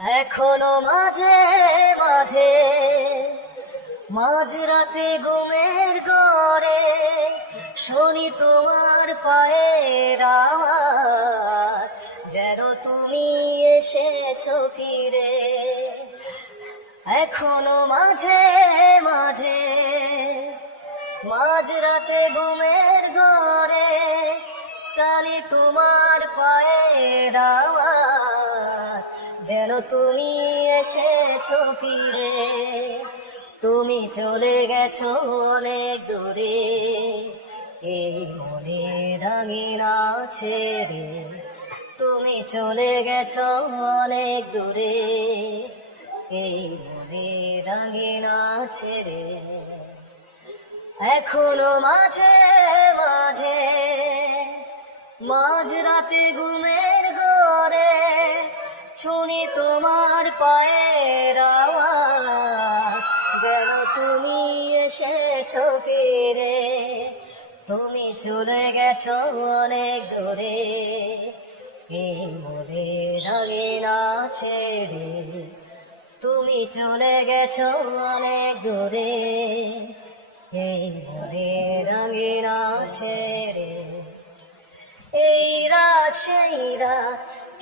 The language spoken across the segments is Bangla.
এখনও মাঝে মাঝে মাঝরাতে ঘুমের ঘরে শুনি তোমার পায়ের আওয়াজ, যেন তুমি এসেছ ফিরে। এখনও মাঝে মাঝে মাঝরাতে ঘুমের ঘরে জানি তোমার পায়ের আওয়াজ। যেন তুমি এসেছ ফিরে? তুমি চলে গেছো অনেক দূরে। এই মনে রাঙিনা ছেড়ে তুমি চলে গেছো অনেক দূরে। এই মনে রাঙিনা ছেড়ে এখনও মাঝে মাঝে মাঝরাতে ঘুমের ঘরে শুনি তোমার পায়ের আওয়াজ। যেন তুমি এসেছ ফিরে, তুমি চলে গেছো অনেক দূরে। এই মনে রাগে না ছেড়ে তুমি চলে গেছো অনেক দূরে। এই মনে রঙিনা ছেড়ে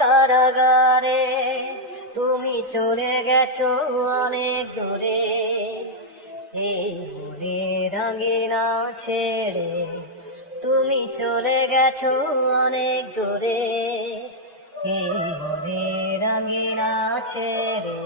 কারাগারে। তুমি চলে গেছো অনেক দূরে। এই মনে রাঙিনা ছেড়ে তুমি চলে গেছো অনেক দূরে। এই মনে রাঙিনা ছেড়ে